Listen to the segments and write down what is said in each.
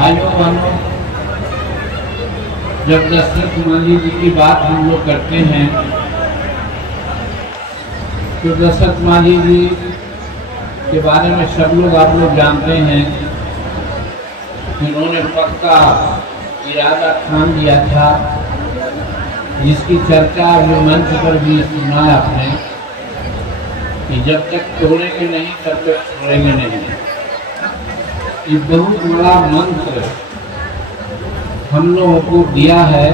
भाइयों बहनों, जब दशरथ मांझी जी की बात हम लोग करते हैं तो दशरथ मांझी जी के बारे में सब लोग आप लोग जानते हैं। उन्होंने पक्का इरादा ठान लिया था, जिसकी चर्चा जो मंच पर भी सुना आपने कि जब तक तोड़ेंगे नहीं तब तक छोड़ेंगे नहीं। ये बहुत बड़ा मंत्र हम लोगों को दिया है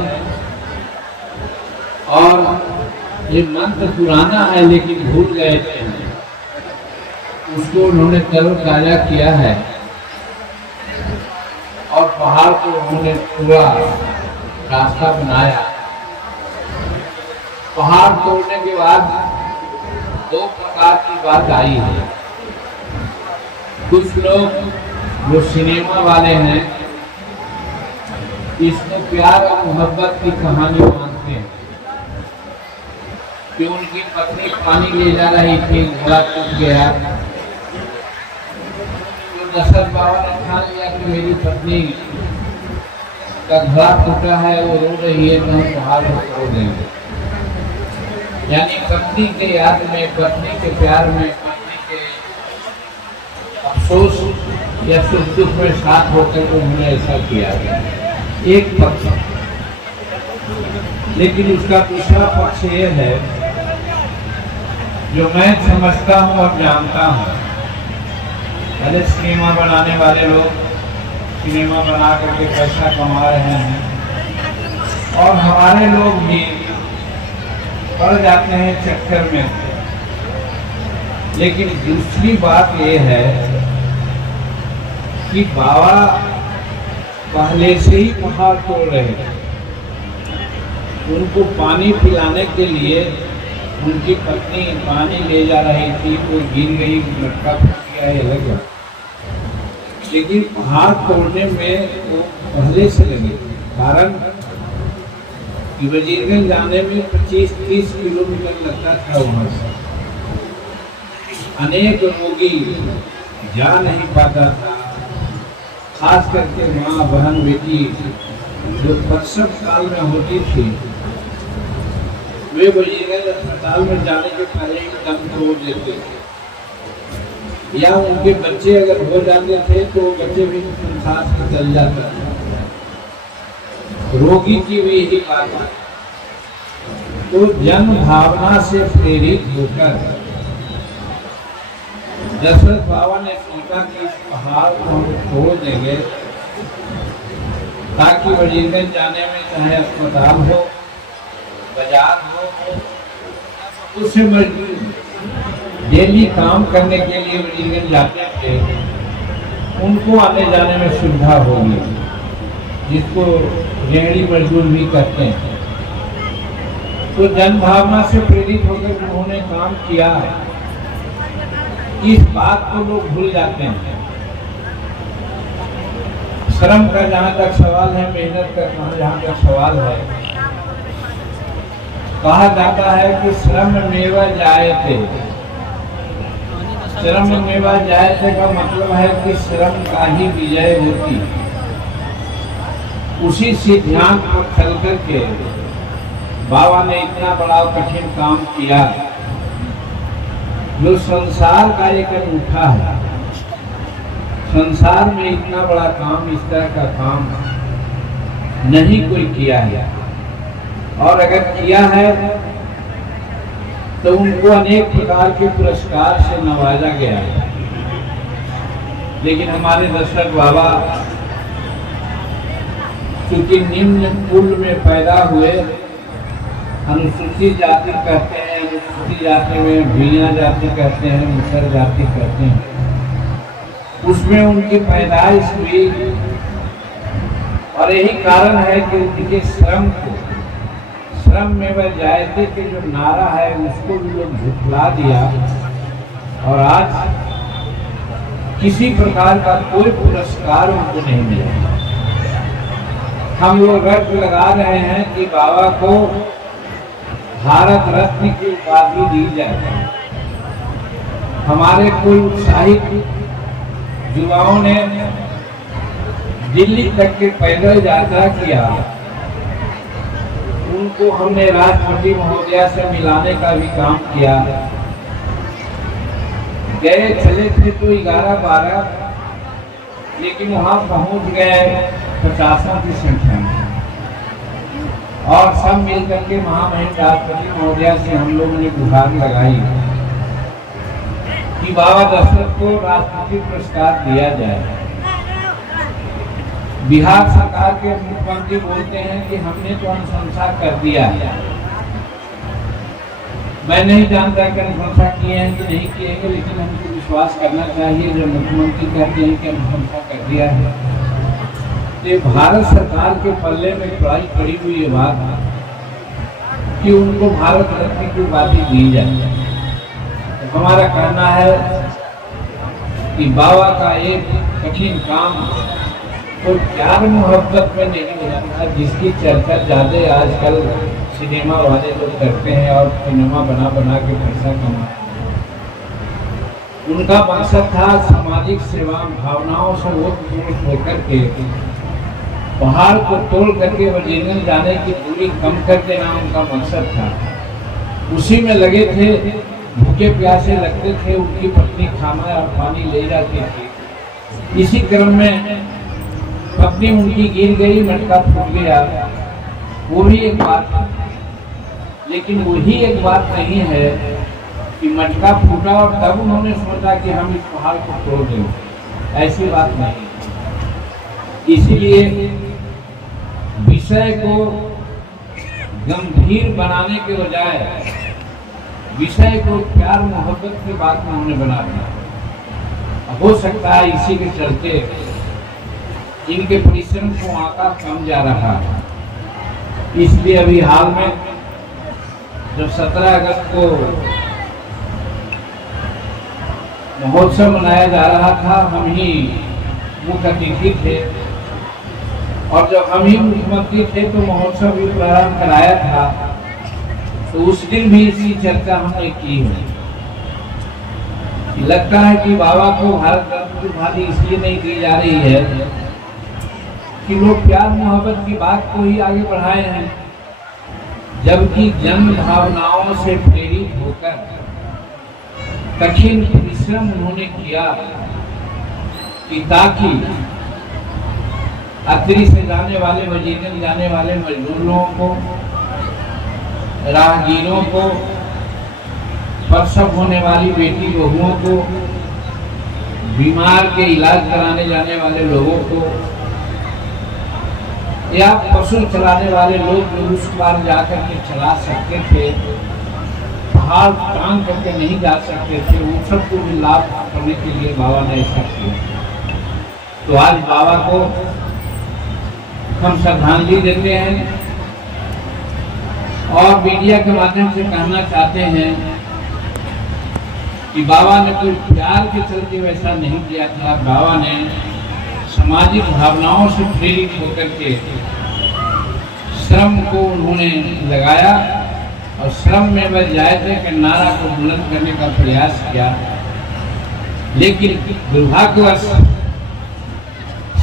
और ये मंत्र पुराना है लेकिन भूल गए थे, उसको उन्होंने तरोताजा किया है और पहाड़ को उन्होंने पूरा रास्ता बनाया। पहाड़ तोड़ने के बाद दो प्रकार की बात आई है। कुछ लोग जो सिनेमा वाले हैं इसमें प्यार और मोहब्बत की कहानी मानते हैं कि उनकी पत्नी पानी ले जा रही थी, घोड़ा टूट गया तो दशरथ बाबा ने ठान लिया कि मेरी पत्नी का घोड़ा टूटा है, वो रो रही है तो हम पहाड़ को तोड़ देंगे। यानी पत्नी के याद में, पत्नी के प्यार में, पत्नी के अफसोस या सुख दुख में साथ होकर उन्होंने ऐसा किया गया। एक पक्ष, लेकिन उसका दूसरा पक्ष ये है जो मैं समझता हूँ और जानता हूँ। पहले सिनेमा बनाने वाले लोग सिनेमा बना करके पैसा कमा रहे हैं और हमारे लोग भी पड़ जाते हैं चक्कर में। लेकिन दूसरी बात ये है कि बाबा पहले से ही पहाड़ तोड़ रहे थे। उनको पानी पिलाने के लिए उनकी पत्नी पानी ले जा रही थी, वो गिर गई, लटका फट गया, ये अलग बात। लेकिन पहाड़ तोड़ने में वो पहले से लगे थे। कारण कि वजीरगंज जाने में 25-30 किलोमीटर लगता था वहां से। अनेक रोगी जा नहीं पाता था, खास करके माँ, बहन, बेटी जो प्रसव काल में होती थी वे वजीरगंज अस्पताल में जाने के पहले ही दम तोड़ देते थे, या उनके बच्चे अगर हो जाते थे तो बच्चे भी संसार से चल जाता था। रोगी की भी यही बात है। तो जन भावना से प्रेरित होकर दशरथ बाबा ने सोचा कि इस पहाड़ को हम तोड़ देंगे ताकि वजीरगंज जाने में चाहे अस्पताल हो, बाजार हो, उससे मजबूर डेली काम करने के लिए वजीरगंज जाते थे, उनको आने जाने में सुविधा होगी, जिसको रेहड़ी मजदूर भी कहते हैं। तो जन भावना से प्रेरित होकर उन्होंने काम किया। इस बात को लोग भूल जाते हैं। श्रम का जहाँ तक सवाल है, मेहनत का जहाँ तक सवाल है, कहा जाता है कि श्रम मेवा जायते। श्रम मेवा जायते का मतलब है कि श्रम का ही विजय होती। उसी सिद्धांत पर चल करके बाबा ने इतना बड़ा कठिन काम किया जो संसार का एक अनूठा है। संसार में इतना बड़ा काम, इस तरह का काम नहीं कोई किया है, और अगर किया है तो उनको अनेक प्रकार के पुरस्कार से नवाजा गया है। लेकिन हमारे दशरथ बाबा चूंकि निम्न कुल में पैदा हुए, अनुसूचित जाति कहते हैं, अनुसूचित जाति में भीलिया जाति कहते हैं, मुसर जाति कहते हैं, उसमें उनकी पैदाइश हुई। और यही कारण है कि उनके श्रम को, श्रम में वह जायते के जो नारा है उसको भी लोग झुठला दिया, और आज किसी प्रकार का कोई पुरस्कार उनको नहीं मिला। हम लोग गर्व लगा रहे हैं कि बाबा को भारत रत्न की उपाधि दी जाए। हमारे कोई उत्साहित युवाओं ने दिल्ली तक के पैदल यात्रा किया। उनको हमने राष्ट्रपति महोदया से मिलाने का भी काम किया। गए चले थे तो 11-12, लेकिन वहां पहुंच गए 50 की संख्या में, और सब मिलकर के महामहिम राष्ट्रपति महोदया से हम लोगों ने गुहार लगाई कि बाबा दशरथ को राष्ट्रपति पुरस्कार दिया जाए। बिहार सरकार के मुख्यमंत्री बोलते हैं कि हमने तो अनुशंसा कर दिया है। मैं नहीं जानता कि अनुशंसा किए हैं कि नहीं किए हैं, लेकिन हमको विश्वास करना चाहिए जब मुख्यमंत्री कहते हैं कि अनुशंसा कर दिया है। तो भारत सरकार के पल्ले में पड़ी हुई ये बात कि उनको भारत रत्न की उपाधि दी जाए। तो हमारा कहना है कि बाबा का एक कठिन काम तो प्यार मोहब्बत में नहीं होता, जिसकी चर्चा ज्यादा आजकल सिनेमा वाले लोग करते हैं और सिनेमा बना बना के पैसा कमाते हैं। उनका मकसद था सामाजिक सेवा भावनाओं से ओतप्रोत होकर के पहाड़ को तोड़ करके ओरिजिनल जाने की दूरी कम कर देना उनका मकसद था। उसी में लगे थे, भूखे प्यासे लगते थे, उनकी पत्नी खाना और पानी ले जाती थी। इसी क्रम में पत्नी उनकी गिर गई, मटका फूट गया, वो भी एक बात है। लेकिन वही एक बात नहीं है कि मटका फूटा और तब उन्होंने सोचा कि हम इस पहाड़ को तोड़ दें, ऐसी बात नहीं। इसलिए विषय को गंभीर बनाने के बजाय विषय को प्यार मोहब्बत की बात में उन्होंने बना दिया। हो सकता है इसी के चलते इनके परिश्रम को आका कम जा रहा है। इसलिए अभी हाल में जब 17 अगस्त को महोत्सव मनाया जा रहा था, हम ही मुख्य अतिथि थे, और जब हम ही मुख्यमंत्री थे तो महोत्सव भी प्रारंभ कराया था। तो उस दिन भी इसी चर्चा हमने की है। लगता है कि बाबा को भारत रत्न की उपाधि इसलिए नहीं दी जा रही है कि लोग प्यार मोहब्बत की बात को ही आगे बढ़ाए हैं, जबकि जन भावनाओं से प्रेरित होकर कठिन परिश्रम उन्होंने किया कि ताकि अतरी से जाने वाले वजीरन जाने वाले मजदूर लोगों को, राहगीरों को, प्रसव होने वाली बेटी बहुओं को, बीमार के इलाज कराने जाने वाले लोगों को, या पशु चलाने वाले लोग जो उस बार जाकर के चला सकते थे, पहाड़ टांग करके नहीं जा सकते थे, उन सबको भी लाभ करने के लिए बाबा ने ऐसा किया। तो आज बाबा को हम श्रद्धांजलि देते हैं और मीडिया के माध्यम से कहना चाहते हैं कि बाबा ने कोई प्यार के चलते वैसा नहीं किया था। बाबा ने सामाजिक भावनाओं से प्रेरित होकर के श्रम को उन्होंने लगाया और श्रम में वह जायजे के नारा को बुलंद करने का प्रयास किया। लेकिन दुर्भाग्यवश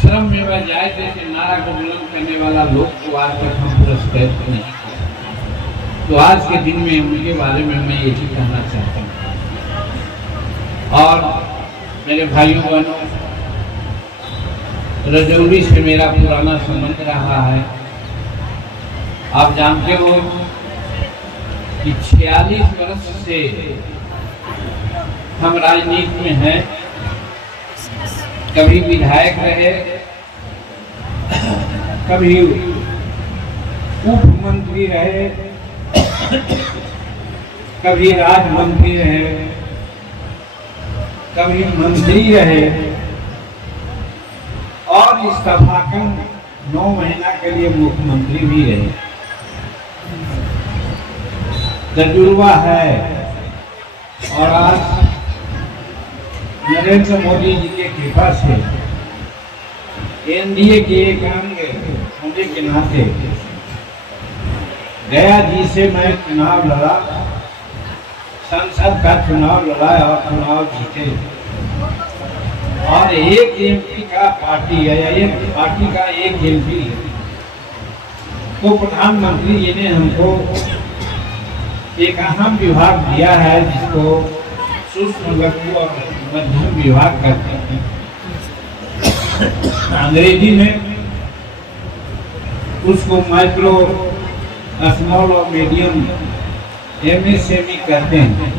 श्रम में वह जायजे के नारा को बुलंद करने वाला लोग को आज तक हम पुरस्कृत नहीं किया। तो आज के दिन में उनके बारे में मैं यही कहना चाहता हूँ। और मेरे भाइयों बहनों, रजौली से मेरा पुराना संबंध रहा है। आप जानते हो कि 46 वर्ष से हम राजनीति में हैं। कभी विधायक रहे, कभी उप मंत्री रहे, कभी राज्य मंत्री रहे, कभी मंत्री रहे, और इस्तीफाकन 9 महीना के लिए मुख्यमंत्री भी रहे। तजुर्बा है। और आज नरेंद्र मोदी जी के कृपा से एनडीए के एक अंग होने के नाते गया जी से मैं चुनाव लड़ा, संसद का चुनाव लड़ा और चुनाव जीते। और एक एमपी का पार्टी है या एक पार्टी का एक एमपी है, तो प्रधानमंत्री जी ने हमको एक अहम विभाग दिया है जिसको सूक्ष्म लघु और मध्यम विभाग कहते हैं। अंग्रेजी में उसको माइक्रो, स्मॉल और मीडियम एमएसएमई कहते हैं।